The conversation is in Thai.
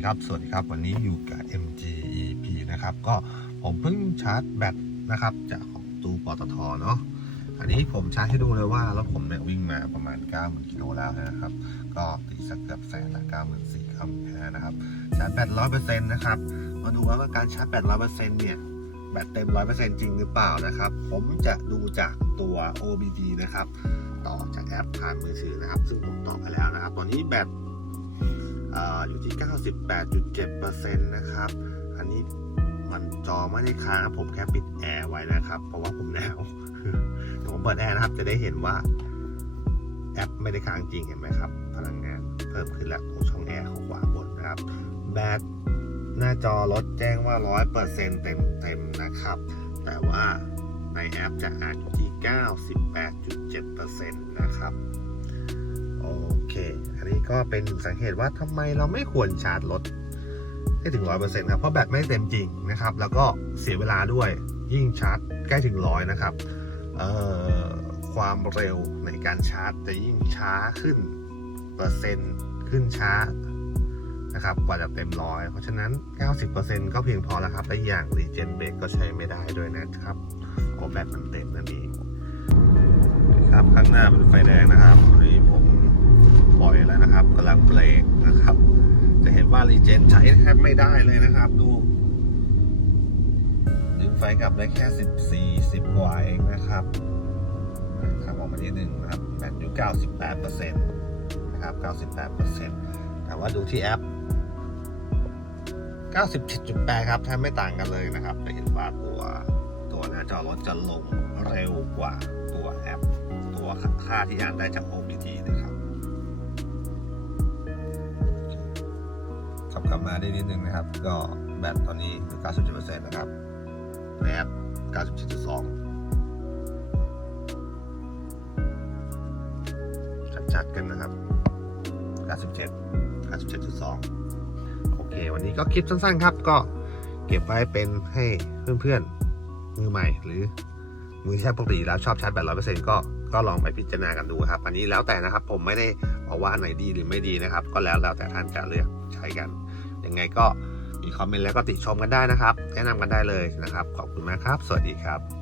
ดีครับ สวัสดีครับ วันนี้อยู่กับ MGEP นะครับ ก็ผมเพิ่งชาร์จแบตนะครับ จากของตู้ปตทเนาะ อันนี้ผมชาร์จให้ดูเลยว่า รถผมเนี่ยวิ่งมาประมาณ 90,000กิโลแล้วนะครับ ก็ตีสักเกือบแสนละ94,000ครับนะครับ ชาร์จแบต100%นะครับ มาดูว่าการชาร์จแบต100%เนี่ย แบตเต็ม 100%จริงหรือเปล่านะครับ ผมจะดูจากตัว OBD นะครับ ต่อจากแอปผ่านมือถือนะครับ ซึ่งผมต่อไปแล้วนะครับ ตอนนี้แบต อยู่ที่ 98.7%นะครับ อันนี้มันจอไม่ได้ค้างผมแค่ปิดแอร์ไว้นะครับ เพราะว่าผมหนาวผมเปิดแอร์นะครับ จะได้เห็นว่าแอปไม่ได้ค้างจริงเห็นไหมครับ พลังงานเพิ่มขึ้นแล้วตรงช่องแอร์ของขวาบนนะครับ แบตหน้าจอรถแจ้งว่า 100%เต็มเต็มๆนะครับ แต่ว่าในแอปจะอ่านอยู่ที่ 98.7%นะครับ เค อันนี้ก็เป็นสังเกตว่าทำไมเราไม่ควรชาร์จรถให้ถึง100%ครับ เพราะแบตไม่เต็มจริงนะครับ แล้วก็เสียเวลาด้วย ยิ่งชาร์จใกล้ถึงร้อยนะครับ เอ่อ ความเร็วในการชาร์จจะยิ่งช้าขึ้น เปอร์เซ็นต์ขึ้นช้านะครับ กว่าจะเต็มร้อย เพราะฉะนั้น 90%ก็เพียงพอแล้วครับ และอย่างรีเจนเบรกก็ใช้ไม่ได้ด้วยนะครับเพราะแบตมันเต็มนั่นเองครับข้างหน้าเป็นไฟแดงนะครับ ปล่อยแล้วนะครับกำลังเบรกนะครับ จะเห็นว่ารีเจนใช้แทบไม่ได้เลยนะครับ ดูดึงไฟกลับได้แค่สิบสี่สิบกว่าเองนะครับครับออกมาที่หนึ่งนะครับแบตอยู่เก้าสิบแปดเปอร์เซ็นต์นะครับเก้าสิบแปดเปอร์เซ็นต์แต่ว่าดูที่แอป97.8 ครับแทบไม่ต่างกันเลยนะครับจะเห็นว่าตัวตัวหน้าจอรถจะลงเร็วกว่าตัวแอป ตัวค่าที่อ่านได้จาก OBD น กลับมาได้นิดนึงนะครับ ก็แบตตอนนี้คือ97%นะครับแอป97.2ชัดๆกันนะครับ97 97.2 โอเค วันนี้ก็คลิปสั้นๆครับ ก็เก็บไว้เป็นให้เพื่อนๆ มือใหม่ หรือมือที่ใช้ปกติแล้วชอบชาร์จแบตร้อยเปอร์เซ็นต์ก็ก็ลองไปพิจารณากันดูครับ อันนี้แล้วแต่นะครับ ผมไม่ได้บอกว่าอันไหนดีหรือไม่ดีนะครับ ก็แล้วแล้วแต่ท่านจะเลือกใช้กัน ยังไงก็มีคอมเมนต์แล้วก็ติชมกันได้นะครับ แนะนำกันได้เลยนะครับ ขอบคุณมากครับ สวัสดีครับ